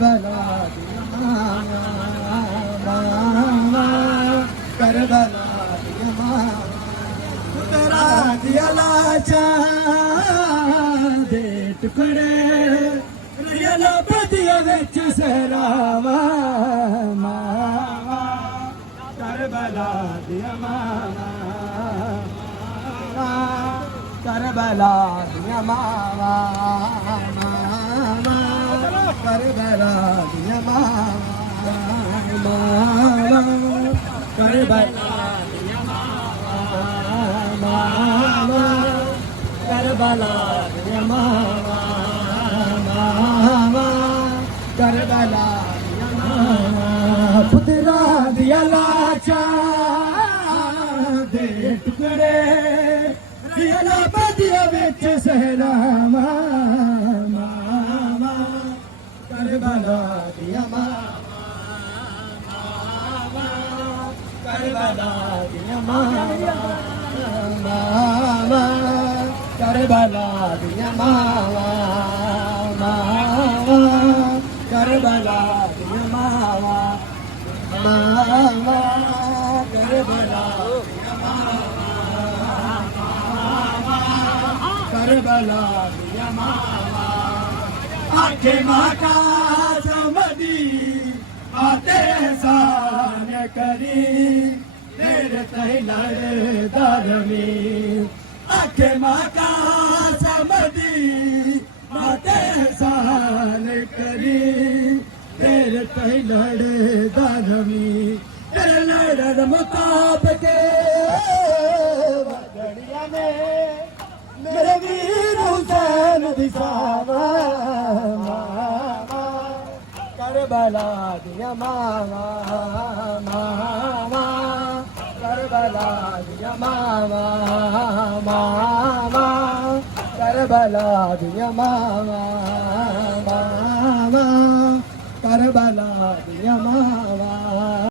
Karbala दिया मामा Karbala दिया मामा तेरा दिया लाचा दे टुकड़े रियला बदिया विच सहरावा मामा करबला दिया मामा करबला दिया मामा करबला दिया मामा करबला दिया मामा करबला दिया मामा करबला दिया मामा पुतरा दिया लाचा दे टुकड़े रियला बदिया विच सहरावा मामा करबला दिया मामा करबला दिया मामा करबला दिया मामा करबला दिया मामा करबला करबला दिया मामा आखे माता समदी आते सान करी तेरे तैलड़ दरमी आखे माता समदी आते सान करी तेरे तैलड़ दरमी तेरे लड़ मुताबिक वगड़िया में मेरे वीर हुसैन दिसावा मामा करबला दिया मामा करबला दिया मामा करबला दिया मामा करबला दिया मामा